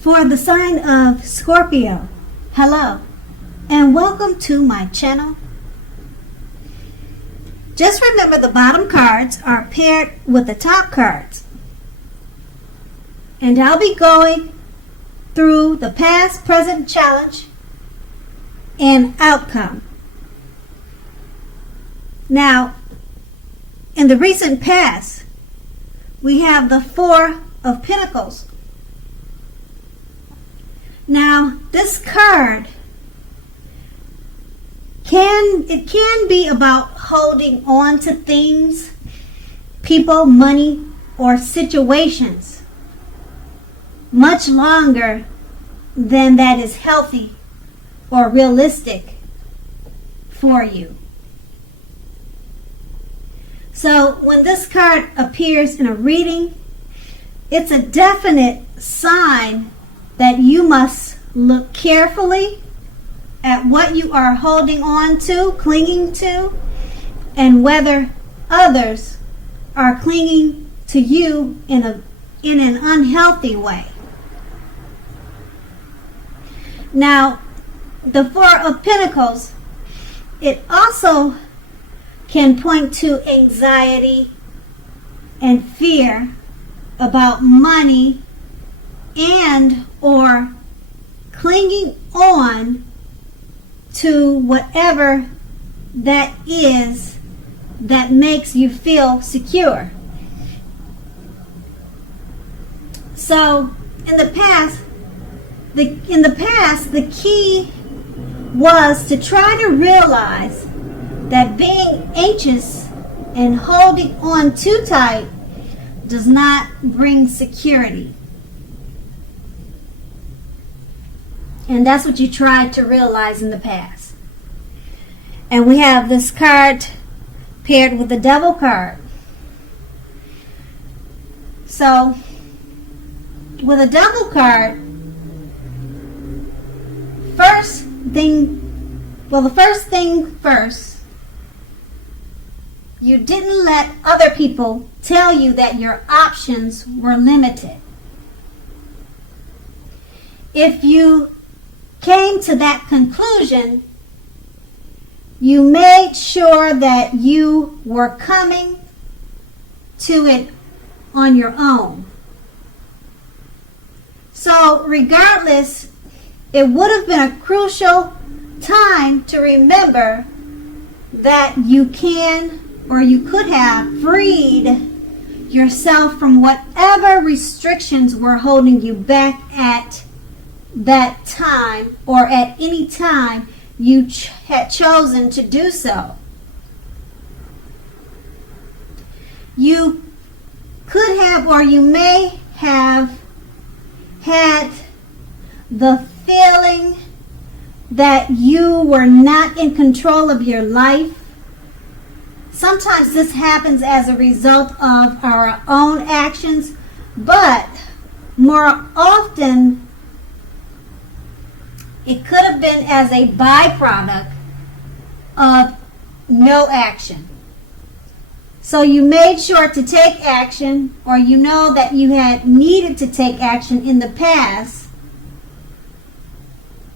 For the sign of Scorpio, hello, and welcome to my channel. Just remember the bottom cards are paired with the top cards. And I'll be going through the past, present, challenge, and outcome. Now, in the recent past, we have the Four of Pentacles. Now, this card can be about holding on to things, people, money, or situations much longer than that is healthy or realistic for you. So when this card appears in a reading, it's a definite sign that you must look carefully at what you are holding on to, clinging to, and whether others are clinging to you in an unhealthy way. Now, the Four of Pentacles, it also can point to anxiety and fear about money and or clinging on to whatever that is that makes you feel secure. So in the past, the key was to try to realize that being anxious and holding on too tight does not bring security. And that's what you tried to realize in the past. And we have this card paired with the Devil card. So, with a Devil card, the first thing first, you didn't let other people tell you that your options were limited. If you came to that conclusion, you made sure that you were coming to it on your own. So regardless, it would have been a crucial time to remember that you can or you could have freed yourself from whatever restrictions were holding you back at that time or at any time you had chosen to do so. You could have or you may have had the feeling that you were not in control of your life. Sometimes this happens as a result of our own actions, but more often it could have been as a byproduct of no action. So you made sure to take action, or you know that you had needed to take action in the past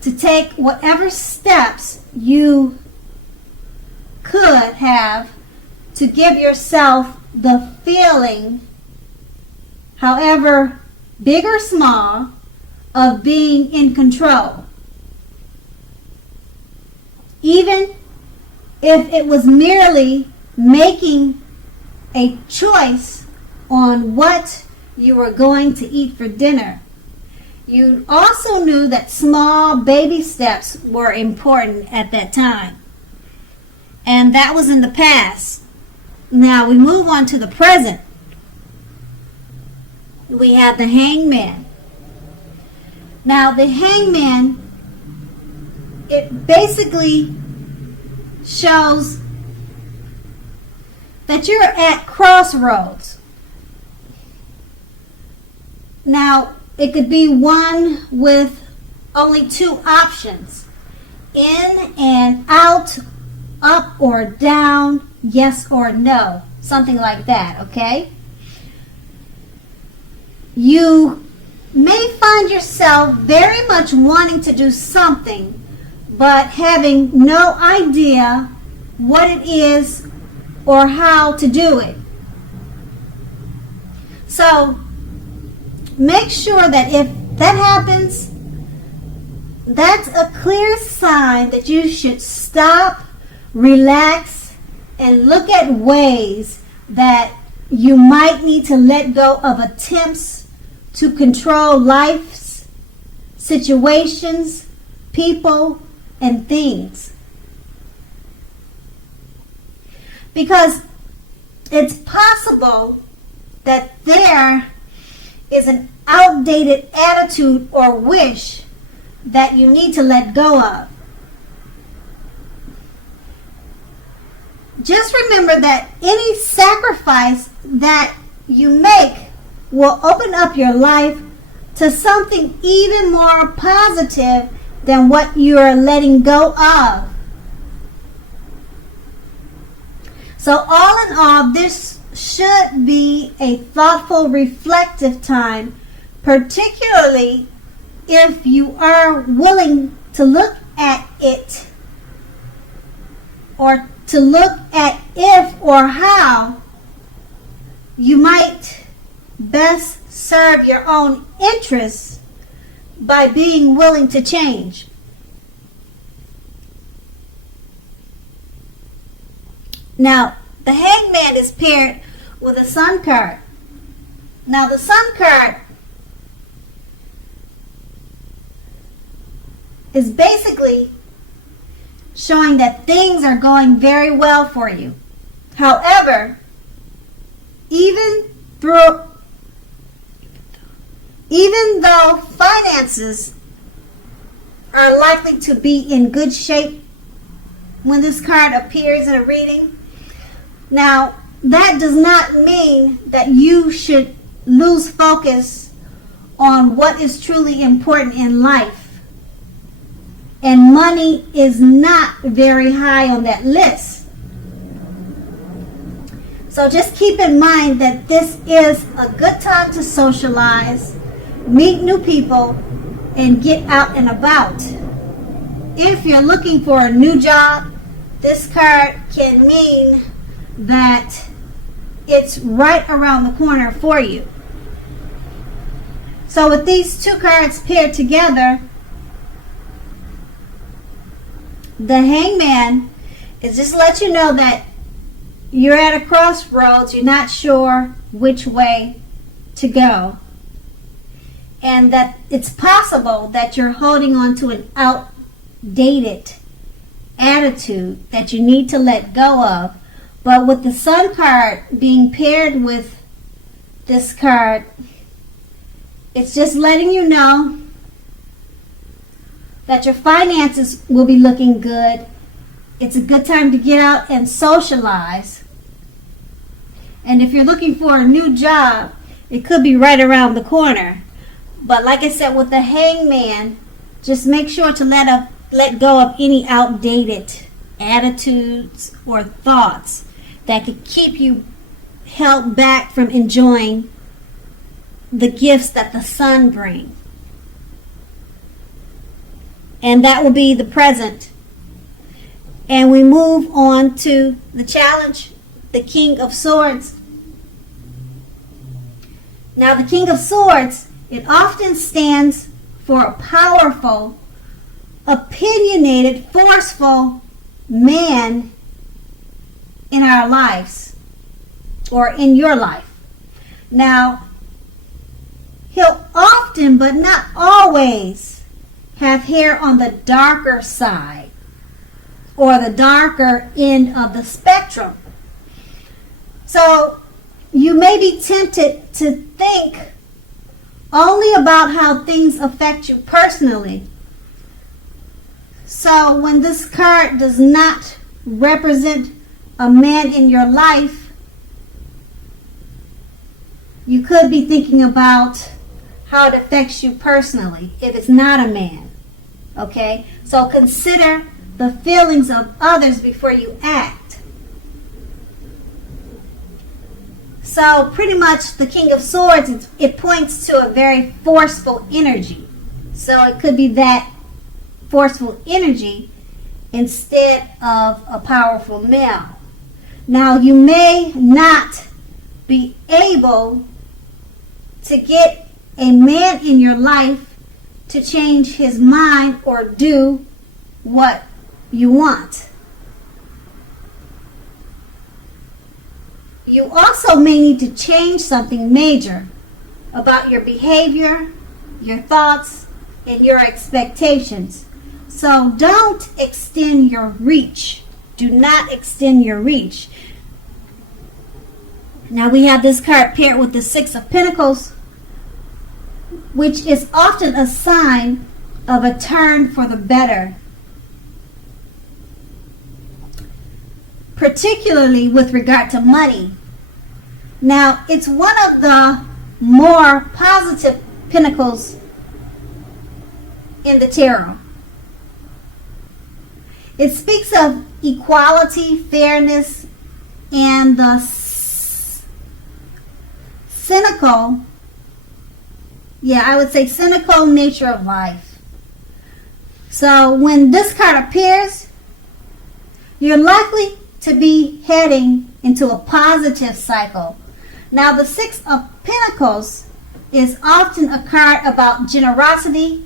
to take whatever steps you could have to give yourself the feeling, however big or small, of being in control. Even if it was merely making a choice on what you were going to eat for dinner. You also knew that small baby steps were important at that time. And that was in the past. Now we move on to the present. We have the Hangman. Now the Hangman, it basically shows that you're at crossroads. Now, it could be one with only two options: in and out, up or down, yes or no, something like that, okay? You may find yourself very much wanting to do something, but having no idea what it is or how to do it. So make sure that if that happens, that's a clear sign that you should stop, relax, and look at ways that you might need to let go of attempts to control life's situations, people, and things. Because it's possible that there is an outdated attitude or wish that you need to let go of. Just remember that any sacrifice that you make will open up your life to something even more positive than what you are letting go of. So all in all, this should be a thoughtful, reflective time, particularly if you are willing to look at it, or to look at if or how you might best serve your own interests by being willing to change. Now, the Hangman is paired with a Sun card. Now, the Sun card is basically showing that things are going very well for you. However, even though finances are likely to be in good shape when this card appears in a reading, now that does not mean that you should lose focus on what is truly important in life. And money is not very high on that list. So just keep in mind that this is a good time to socialize, meet new people, and get out and about. If you're looking for a new job, this card can mean that it's right around the corner for you. So with these two cards paired together, the Hangman is just to let you know that you're at a crossroads, you're not sure which way to go. And that it's possible that you're holding on to an outdated attitude that you need to let go of. But with the Sun card being paired with this card, it's just letting you know that your finances will be looking good. It's a good time to get out and socialize. And if you're looking for a new job, it could be right around the corner. But like I said, with the Hangman, just make sure to let go of any outdated attitudes or thoughts that could keep you held back from enjoying the gifts that the Sun brings. And that will be the present. And we move on to the challenge, the King of Swords. Now, the King of Swords, it often stands for a powerful, opinionated, forceful man in our lives, or in your life. Now, he'll often, but not always, have hair on the darker side or the darker end of the spectrum. So you may be tempted to think only about how things affect you personally. So when this card does not represent a man in your life, you could be thinking about how it affects you personally if it's not a man. Okay? So consider the feelings of others before you act. So So pretty much the King of Swords, it points to a very forceful energy. So it could be that forceful energy instead of a powerful male. Now, you may not be able to get a man in your life to change his mind or do what you want. You also may need to change something major about your behavior, your thoughts, and your expectations. So don't extend your reach. Do not extend your reach. Now we have this card paired with the Six of Pentacles, which is often a sign of a turn for the better, particularly with regard to money. Now, it's one of the more positive pentacles in the tarot. It speaks of equality, fairness, and the cynical nature of life. So when this card appears, you're likely to be heading into a positive cycle. Now, the Six of Pentacles is often a card about generosity,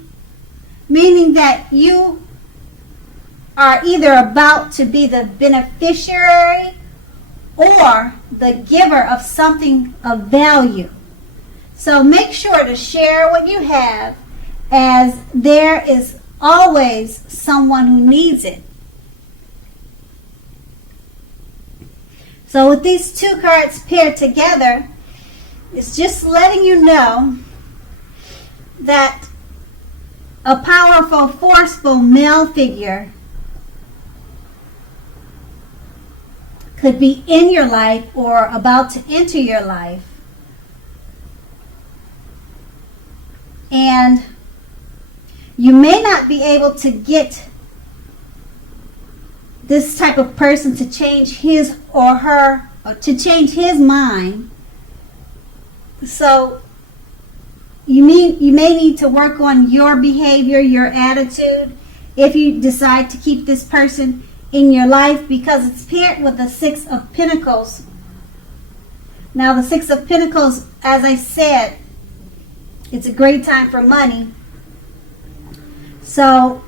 meaning that you are either about to be the beneficiary or the giver of something of value. So make sure to share what you have, as there is always someone who needs it. So with these two cards paired together, it's just letting you know that a powerful, forceful male figure could be in your life or about to enter your life. And you may not be able to get this type of person to change his or her, or to change his mind. So you may need to work on your behavior, your attitude, if you decide to keep this person in your life, because it's paired with the Six of Pentacles. Now, the Six of Pentacles, as I said, it's a great time for money. So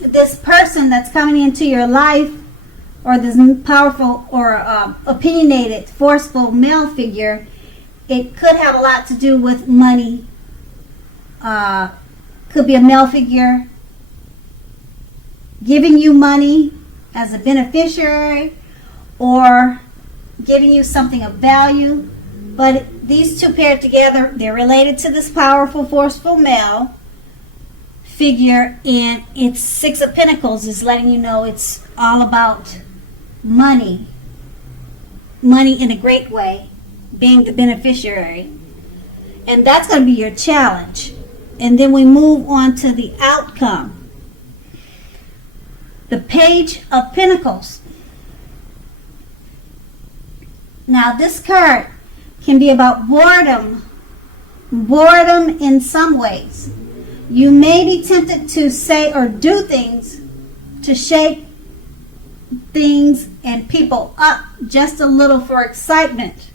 this person that's coming into your life, or this powerful or opinionated, forceful male figure, it could have a lot to do with money. Could be a male figure giving you money as a beneficiary or giving you something of value. But these two paired together, they're related to this powerful, forceful male figure, and it's Six of Pentacles is letting you know it's all about money in a great way, being the beneficiary. And that's going to be your challenge. And then we move on to the outcome. The Page of Pentacles. Now, this card can be about boredom in some ways. You may be tempted to say or do things to shake things and people up just a little for excitement.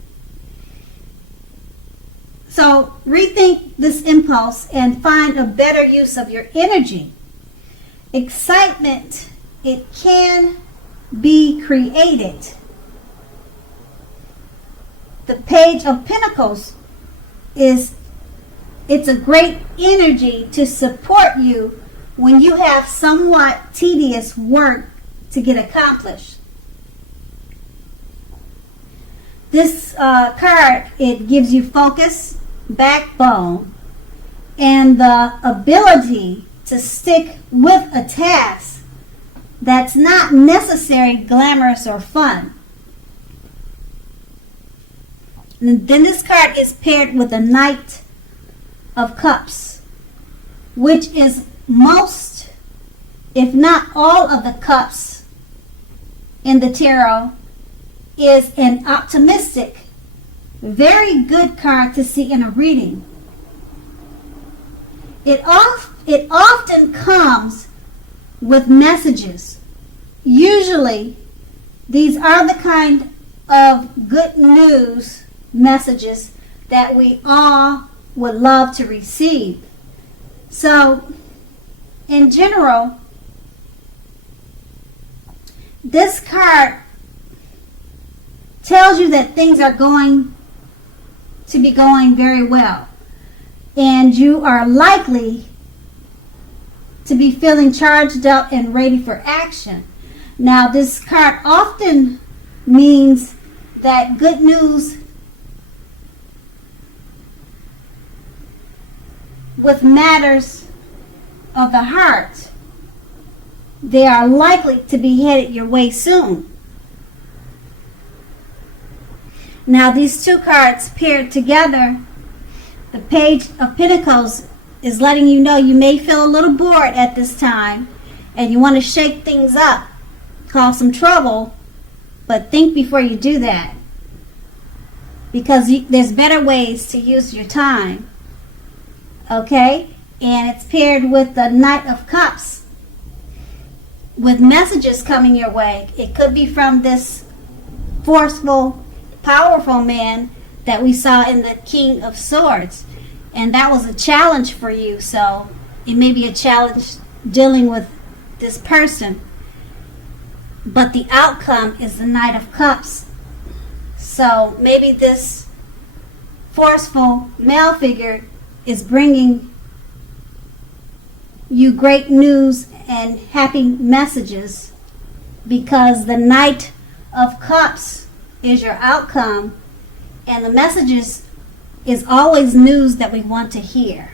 So rethink this impulse and find a better use of your energy. Excitement, it can be created. The Page of Pentacles it's a great energy to support you when you have somewhat tedious work to get accomplished. This card, it gives you focus, backbone, and the ability to stick with a task that's not necessarily glamorous or fun. And then this card is paired with the Knight of Cups, which is most, if not all, of the cups in the tarot, is an optimistic Very good card to see in a reading. It often comes with messages. Usually, these are the kind of good news messages that we all would love to receive. So, in general, this card tells you that things are going to be going very well, and you are likely to be feeling charged up and ready for action. Now, this card often means that good news with matters of the heart, they are likely to be headed your way soon. Now, these two cards paired together, the Page of Pentacles is letting you know you may feel a little bored at this time and you want to shake things up, cause some trouble, but think before you do that, because there's better ways to use your time. Okay? And it's paired with the Knight of Cups with messages coming your way. It could be from this forceful, powerful man that we saw in the King of Swords, and that was a challenge for you. So it may be a challenge dealing with this person, but the outcome is the Knight of Cups. So maybe this forceful male figure is bringing you great news and happy messages, because the Knight of Cups is your outcome, and the messages is always news that we want to hear.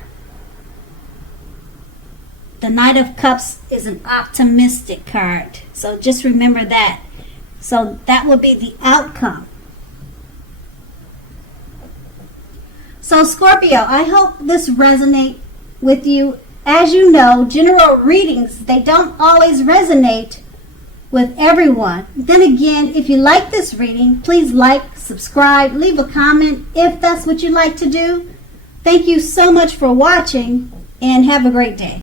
The Knight of Cups is an optimistic card, so just remember that. So that will be the outcome. So Scorpio, I hope this resonates with you. As you know, general readings, they don't always resonate with everyone. Then again, if you like this reading, please like, subscribe, leave a comment if that's what you like to do. Thank you so much for watching, and have a great day.